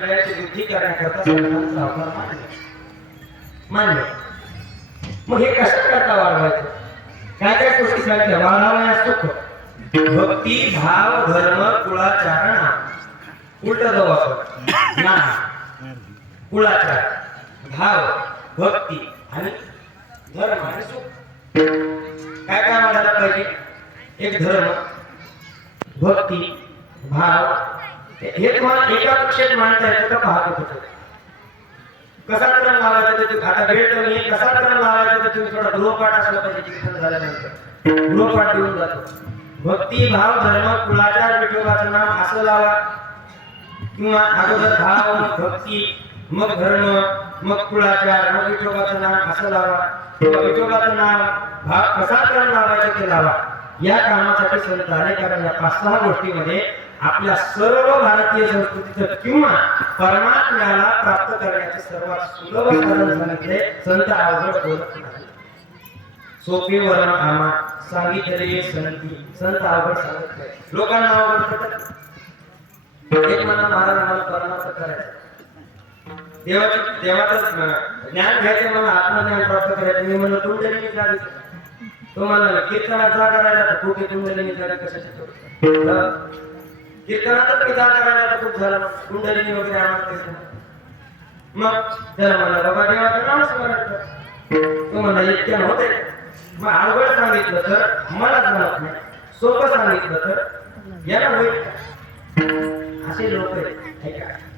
त्याची बुद्धी करण्याकरता संतांचा अवतार मानले. मग हे कसं करता वाढवायचं? काय काय गोष्टी सांगितल्या वाढवायला सुख भक्ती भाव धर्म कुळाचारण उलट जाऊ आपण ना कुळाचार भाव भक्ती आणि धर्म आणि सुख काय काय म्हणायला पाहिजे? एक धर्म भक्ती भाव हे तुम्हाला एका कक्षेत मांडता येतं का पाहत होतं? कसा क्रम लावायचा ते आता वेळ कमी आहे. कसा क्रम लावायचा तर तुम्ही थोडा गृहपाठ असला पाहिजे. कीर्तन झाल्यानंतर गृहपाठ देऊन जातो. भक्ती भाव धर्म कुळाचार विठोबाचं नाम असं लावा किंवा अगोदर भाव मग भक्ती मग धर्म मग कुळाचार मग विठोबाचं नाम असं लावा किंवा विठोबाचं नाम भाव कसा क्रम लावायचा ते लावा. या कामासाठी संत आले कारण या 5-6 गोष्टीमध्ये आपल्या सर्व भारतीय संस्कृतीचं किंवा परमात्म्याला प्राप्त करण्याचे सर्वात सुलभ साधन सांगितले. संत अवघड बोलत नाही, सोपे वर्ण आम्हा सांगितले संती. संत अवघड सांगत नाही, लोकांना अवघड पडत. एक म्हणा महाराज आम्हाला परमार्थ करायचं, देवाचं ज्ञान घ्यायचं, मला आत्मज्ञान प्राप्त करायचं. मी म्हणलं कुंडलिनी जागी, तो म्हणला कीर्तनात जा करायला तर कुठे कुंडलिनी जागी कशाची? कीर्तनातच मी जा करायला तर खूप झालं, कुंडलिनी वगैरे आम्हाला मग त्याला म्हणला बाबा देवाचं नाव स्मरण. तो म्हणला इतक्या होते. मग अवघड सांगितलं तर मला जमत नाही, सोपं सांगितलं तर याला होईल. असे लोक आहेत.